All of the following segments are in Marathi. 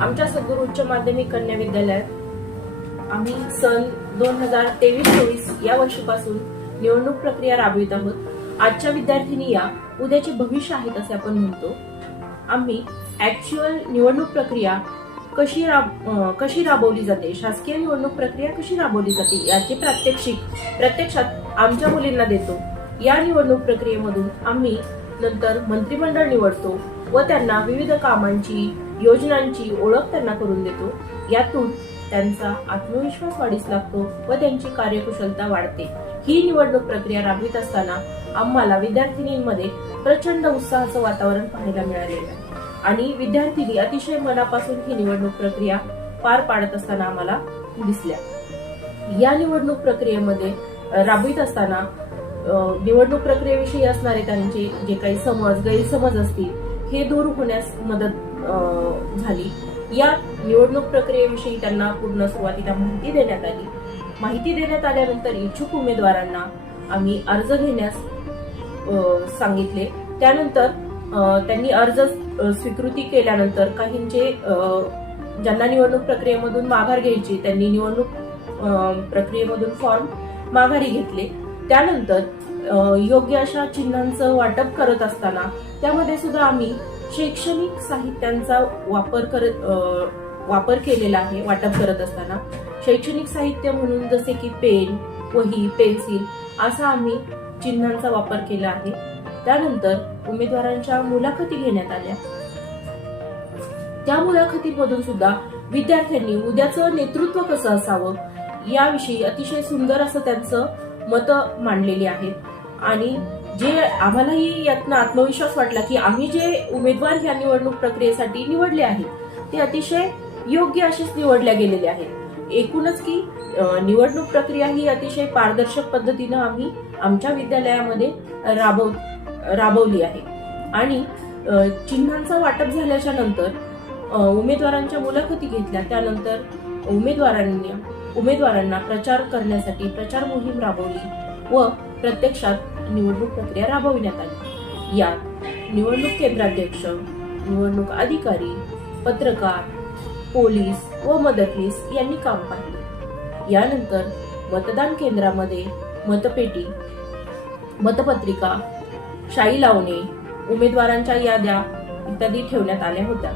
आमच्या सद्गुरू उच्च माध्यमिक कन्या विद्यालयात आम्ही सन दोन हजार तेवीस चोवीस या वर्षीपासून निवडणूक प्रक्रिया राबवित आहोत. आजच्या विद्यार्थिनी या. उद्याचे भविष्य आहेत असे आपण म्हणतो. आम्ही ऍक्च्युअल निवडणूक प्रक्रिया कशी राब कशी राबवली जाते? शासकीय निवडणूक प्रक्रिया कशी राबवली जाते? याचे प्रात्यक्षिक प्रत्यक्षात आमच्या मुलींना देतो. या निवडणूक प्रक्रियेमधून आम्ही नंतर मंत्रिमंडळ निवडतो व त्यांना विविध कामांची योजनांची ओळख त्यांना करून देतो. यातून त्यांचा आत्मविश्वास वाढीस लागतो व त्यांची कार्यकुशलता वाढते. ही निवडणूक प्रक्रिया राबवित असताना आम्हाला विद्यार्थिनींमध्ये प्रचंड उत्साहाचं वातावरण पाहायला मिळालेलं आहे. आणि विद्यार्थिनी अतिशय मनापासून ही निवडणूक प्रक्रिया पार पाडत असताना आम्हाला दिसल्या. या निवडणूक प्रक्रियेमध्ये राबवित असताना निवडणूक प्रक्रियेविषयी असणारे त्यांचे जे काही समज गैरसमज असतील हे दूर होण्यास मदत झाली. या निवडणूक प्रक्रियेविषयी त्यांना पूर्ण सुरुवातीला माहिती देण्यात आली. माहिती देण्यात आल्यानंतर इच्छुक उमेदवारांना आम्ही अर्ज घेण्यास सांगितले. त्यानंतर त्यांनी अर्ज स्वीकृती केल्यानंतर काहींचे ज्यांना निवडणूक प्रक्रियेमधून माघार घ्यायची त्यांनी निवडणूक प्रक्रियेमधून फॉर्म माघारी घेतले. त्यानंतर योग्य अशा चिन्हांचं वाटप करत असताना त्यामध्ये सुद्धा आम्ही शैक्षणिक साहित्यांचा वापर करत वापर केलेला आहे वाटप करत असताना. शैक्षणिक साहित्य म्हणून जसे की पेन वही पेन्सिल असा आम्ही चिन्हांचा वापर केला आहे. त्यानंतर उमेदवारांच्या मुलाखती घेण्यात आल्या. त्या मुलाखतीमधून सुद्धा विद्यार्थ्यांनी उद्याचं नेतृत्व कसं असावं याविषयी अतिशय सुंदर असं त्यांचं मत मांडलेली आहेत आणि जे आम्हालाही यातनं आत्मविश्वास वाटला की आम्ही जे उमेदवार ह्या निवडणूक प्रक्रियेसाठी निवडले आहेत ते अतिशय योग्य असेच निवडल्या गेलेले आहेत. एकूणच की निवडणूक प्रक्रिया ही अतिशय पारदर्शक पद्धतीनं आम्ही आमच्या विद्यालयामध्ये राबव राबवली आहे. आणि चिन्हांचा चिन्हांचं वाटप झाल्याच्यानंतर उमेदवारांच्या मुलाखती घेतल्या. त्यानंतर उमेदवारांनी उमेदवारांना प्रचार करण्यासाठी प्रचार मोहीम राबवली व प्रत्यक्षात निवडणूक प्रक्रिया राबविण्यात आली. यात निवडणूक केंद्राध्यक्ष निवडणूक अधिकारी पत्रकार पोलीस व मदतनीस यांनी काम पाहिले. यानंतर मतदान केंद्रामध्ये मतपेटी मतपत्रिका शाई लावणे उमेदवारांच्या याद्या इत्यादी ठेवण्यात आल्या होत्या.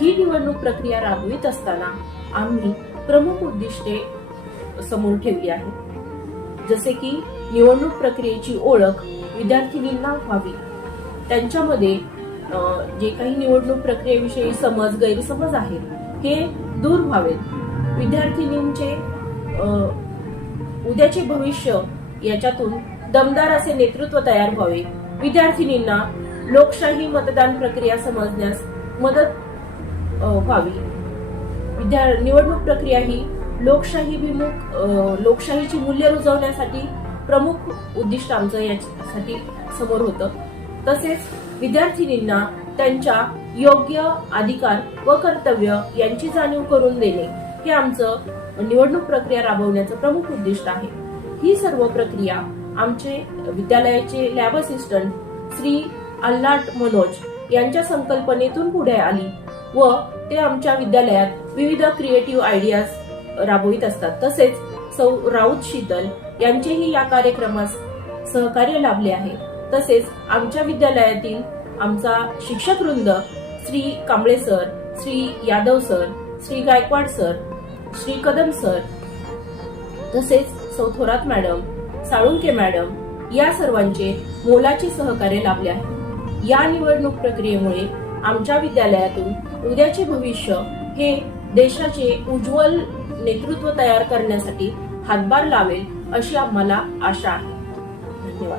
ही निवडणूक प्रक्रिया राबवित असताना आम्ही प्रमुख उद्दिष्टे समोर ठेवली आहेत. जसे की निवडणूक प्रक्रियेची ओळख विद्यार्थिनींना व्हावी. त्यांच्यामध्ये जे काही निवडणूक प्रक्रियेविषयी समज गैरसमज आहेत हे दूर व्हावेत. विद्यार्थिनींचे उद्याचे भविष्य याच्यातून दमदार असे नेतृत्व तयार व्हावे. विद्यार्थिनींना लोकशाही मतदान प्रक्रिया समजण्यास मदत व्हावी. विद्या निवडणूक प्रक्रिया ही लोकशाही विमुख लोकशाहीची मूल्य रुजवण्यासाठी प्रमुख उद्दिष्ट आमचं यासाठी समोर होतं. तसेच विद्यार्थिनींना त्यांच्या योग्य अधिकार व कर्तव्य यांची जाणीव करून देणे हे आमचं निवडणूक प्रक्रिया राबवण्याचं प्रमुख उद्दिष्ट आहे. ही सर्व प्रक्रिया आमचे विद्यालयाचे लॅब असिस्टंट श्री अल्लाट मनोज यांच्या संकल्पनेतून पुढे आली व ते आमच्या विद्यालयात विविध क्रिएटिव्ह आयडियाज राबवित असतात. तसेच सौ राऊत शीतल यांचेही या कार्यक्रमास सहकार्य लाभले आहे. तसेच आमच्या विद्यालयातील आमचा शिक्षक वृंद Shri Kamble sir Shri Yadav sir Shri Gaikwad sir Shri Kadam sir तसेच सौ थोरात मॅडम साळुंके मॅडम या सर्वांचे मोलाचे सहकार्य लाभले आहे. या निवडणूक प्रक्रियेमुळे आमच्या विद्यालयातून उद्याचे भविष्य हे देशाचे उज्ज्वल नेतृत्व तयार करण्यासाठी हातभार लावेल अशी आम्हाला आशा आहे.